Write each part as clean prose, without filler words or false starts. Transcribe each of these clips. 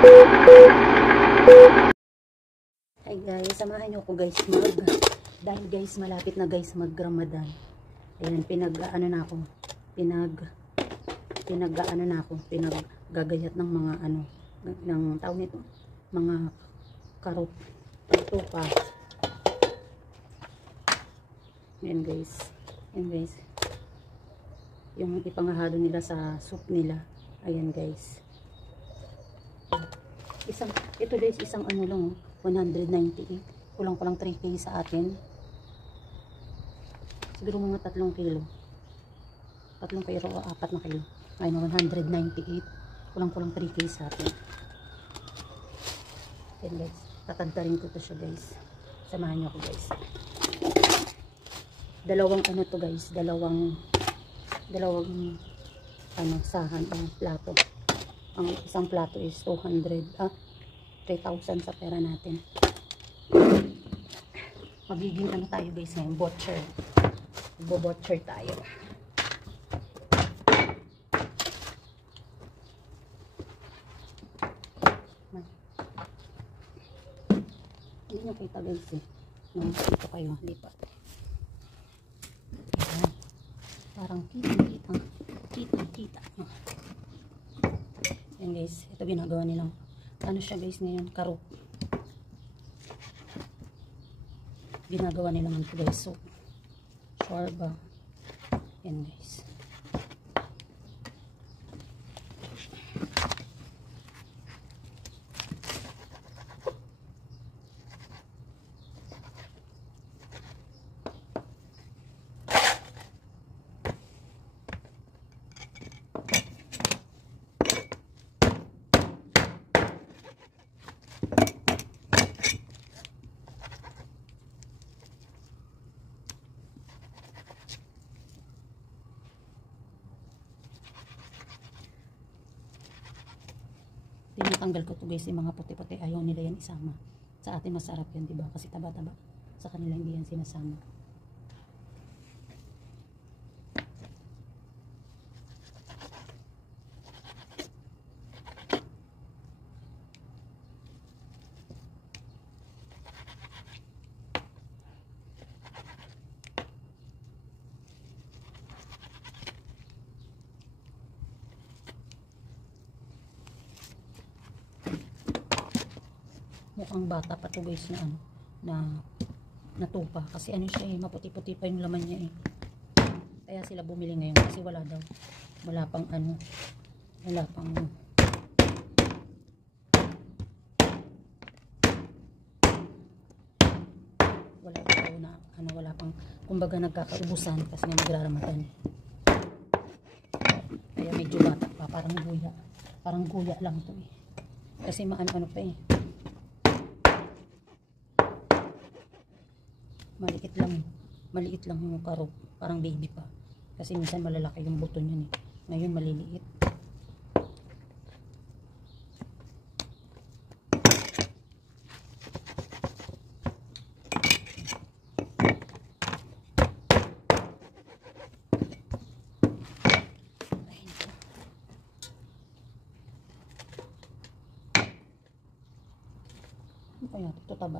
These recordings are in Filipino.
Hi guys, samahan niyo ko guys dahil guys malapit na guys mag-Ramadan. Ayan, pinag-ano na ako. Pinaggagayat ng mga ano ng tawag nito, mga karot, tupa. Ayan guys. Ayan guys. Yung ipangahalo nila sa soup nila. Ayan guys. Ito guys, isang ano lang, 198. Kulang-kulang 3K sa atin. Siguro mga 3 kilo. 3 kilo o 4 na kilo. Ayun, 198. Kulang-kulang 3K sa atin. Ayan guys. Tatantarin ko to siya guys. Samahan niyo ako guys. Dalawang ano to guys. Dalawang ano, sahan o plato. Ang isang plato is 3,000 sa pera natin. Magiging ano tayo guys ngayon, butcher. Butcher tayo. Hindi nyo kita guys eh. Dito kayo, lipat. Ayan. Parang kita. Ayan guys, ito ginagawa nilang ano siya guys ngayon, karot. Ginagawa nilang ito guys, so shorba. Ayan guys. Tinatanggal ko to guys, yung mga puti-puti, ayaw nila yan isama. Sa atin masarap yan, diba? Kasi taba-taba. Sa kanila hindi yan sinasama. Mukhang bata pa to guys na ano, na tupa kasi ano siya eh, maputi-puti pa yung laman niya eh. Kaya sila bumili ngayon kasi wala pang ano, wala pang kumbaga nagkakaubusan kasi nga nagraramadan. Kaya medyo bata pa, parang guya lang to eh. Kasi maano pa eh. Maliit lang yung karot, parang baby pa. Kasi minsan malalaki yung buto niyan eh. Ngayon maliliit. Ano kaya ito taba?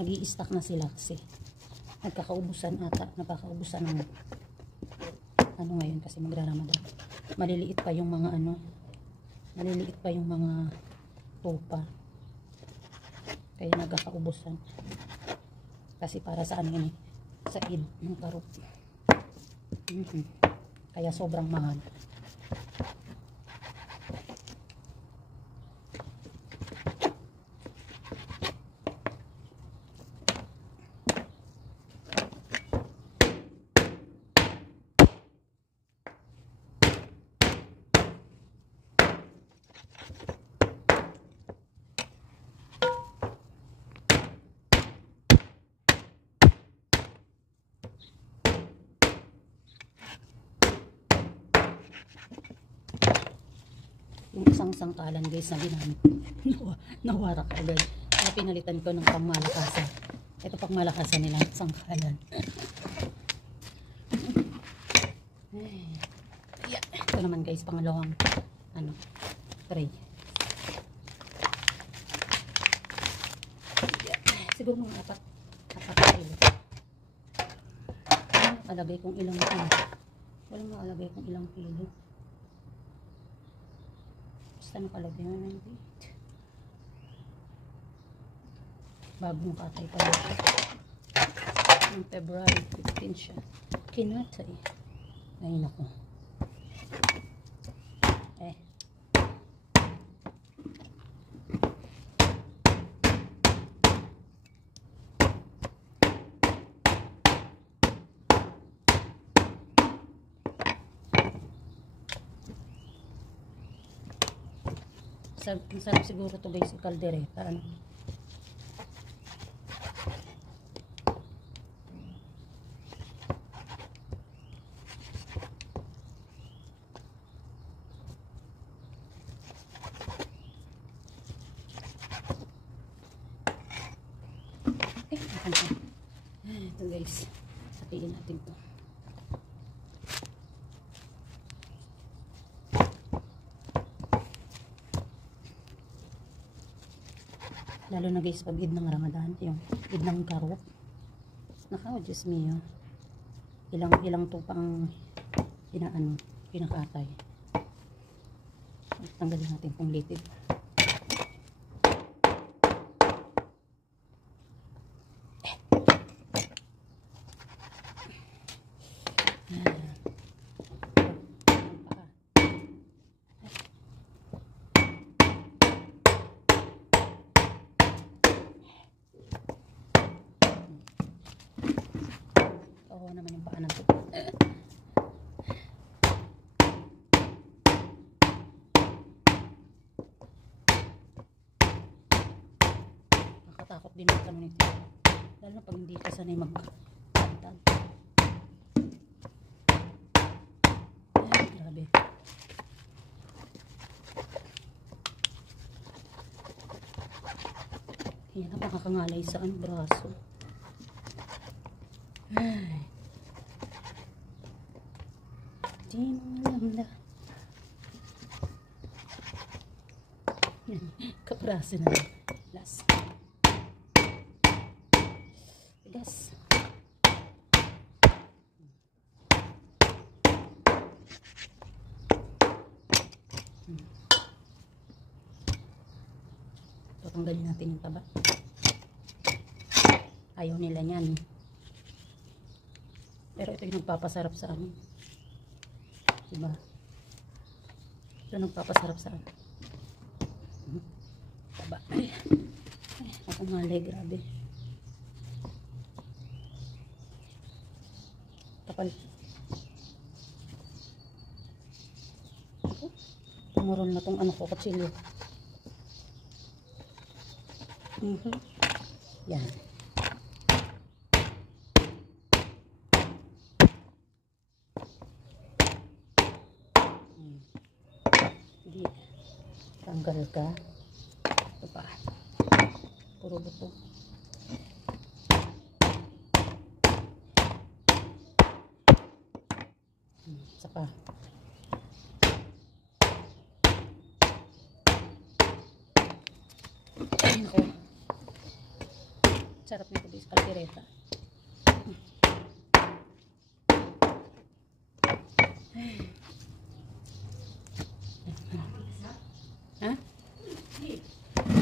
Nag-i-stack na sila kasi napakaubusan ng ano ngayon kasi magraramadan. Maliliit pa yung mga tupa, kaya nagkakaubusan kasi para sa ano yun eh, sa id ng karot. Kaya sobrang mahal. Yung isang sangkalan guys na ginamit nawarak agad. Kaya pinalitan ko ng pangmalakasan. Ito pangmalakasan nila sangkalan. Ay. Ito naman guys, pangalawang ano, tray. Siguro mga apat kilo. Alagay kong ilang kilo. Walang maalagay kung ilang kilo. Basta nakalagay na 98. Bagong katay pa rin siya. Noong February 15 siya. Kinatay. Ngayon ako. Masarap siguro to guys, kaldereta. Ano? Ito guys, sapiin natin to. Lalo na guys, pag id ng Ramadan, yung id ng karot. Naka, Diyos mio. Ilang to pang pinakatay. Tanggalin natin pong litid. Oo naman yung paanan ko. Nakatakot din ang tanong nito. Lalo na pag hindi ka sanay mag-tagtag. Ay, grabe. Yan ang makakangalay sa braso. Ay. Di mo alam na. Kapraso na. Last. Tigas. Tatanggalin natin yung taba. Ayaw nila yan. Pero ito yung nagpapasarap sa amin. Diba? Ito nagpapasarap sa amin. Taba. Ay, ako malay, grabe. Kapal. Tumuron na tong ano ko, kutsilyo. Yan. Hindi. Tanggal ka. Ito pa. Puro buto. Isa pa. Ayun ko. Sarap nito guys, kaldereta. Ha?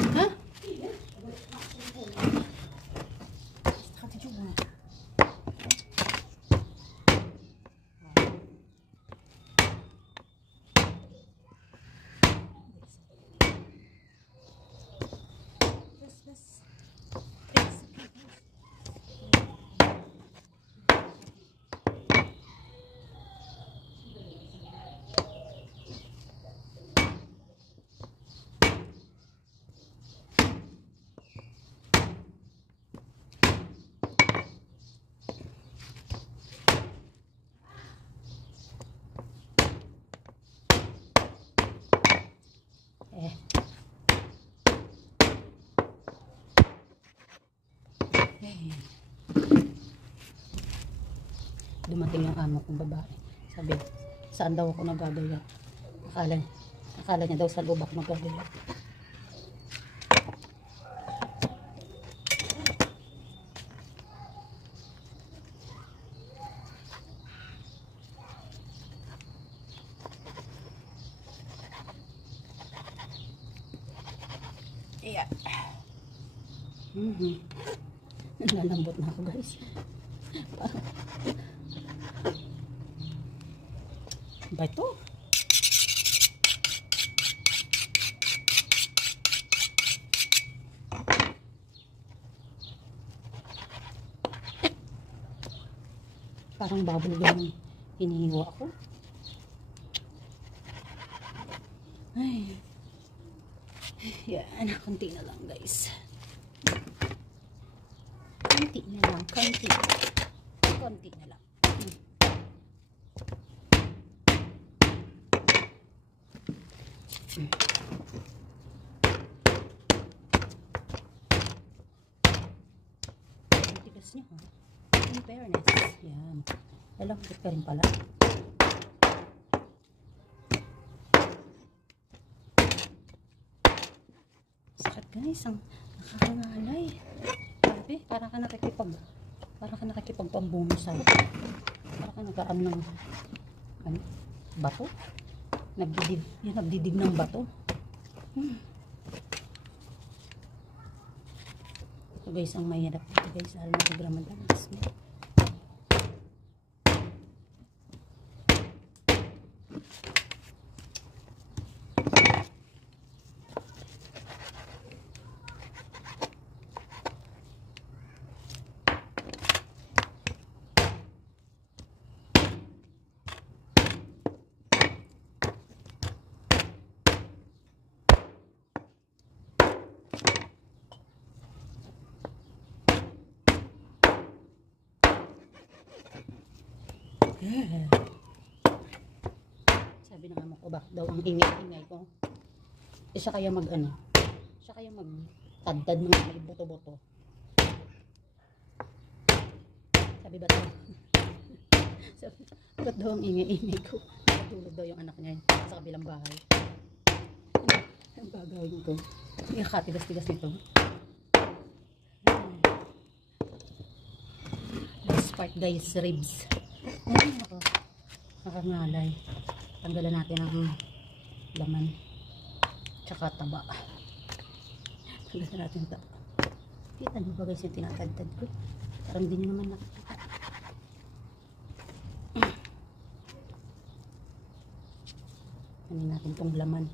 Ha? Dumating yung amo kong babae. Sabi, saan daw ako nagagayat. Akala niya daw sa loob ako nagagayat. Yeah. Nalalambot na ako, guys. Ba ito? Parang bubble gum hinihiwa ako. Ay. Yan, konti na lang, guys. Konti na lang, konti. Konti na lang. Ang tigas niya, ha? In fairness. Yan. Lalambot ka rin pala. Sakit, guys. Ang nakakangalay. Sabi, parang ka nakikipagpambunusay. Parang ka nagkaan ng bato. Nagdidig ng bato. Ito, guys, ang mahirap ito, guys. Alam mo, Ramadan. Sabi ng amo ko, bakit daw ang ingay-ingay ko? Siya kaya magtadtad ng may buto-buto. Sabi ba ito? Sabi, bakit daw ang ingay-ingay ko? Natulog daw yung anak niya sa kabilang bahay. Ang gagawin ko. Yung katigas-tigas nito. This part, guys, ribs. Ay, nakakangalay. Tanggalan natin ang laman tsaka taba. Tanggalan natin ito. Kita nyo ba, guys, yung tinatagtad ko? Parang di nyo naman nakikita. Ano natin itong laman.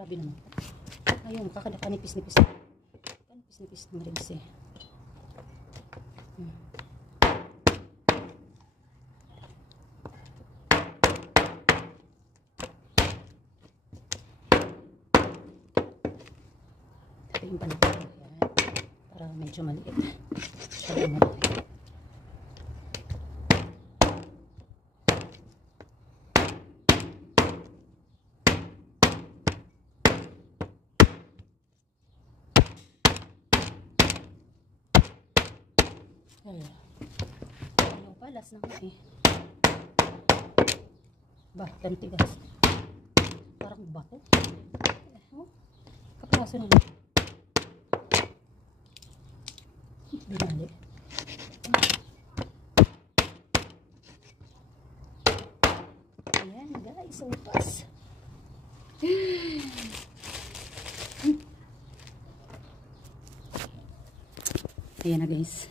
Grabe naman. Ayun, kakakanipis-nipis. Kanipis-nipis ng ribs eh. Ito yung panapin. Yan. Para medyo maliit. Para malaki. Ayaw pa, last na nga eh. Ba, tantigas. Parang bato. Kapraso na lang. Binali. Ayan, guys, upas. Ayan na, guys.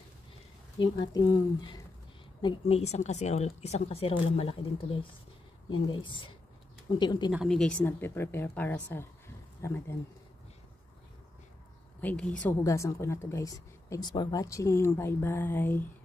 Yung ating may isang kaserolang malaki din to, guys. Yan, guys. Unti-unti na kami, guys, nagpe-prepare para sa Ramadan. Okay, guys, so hugasan ko na to, guys. Thanks for watching. Bye bye.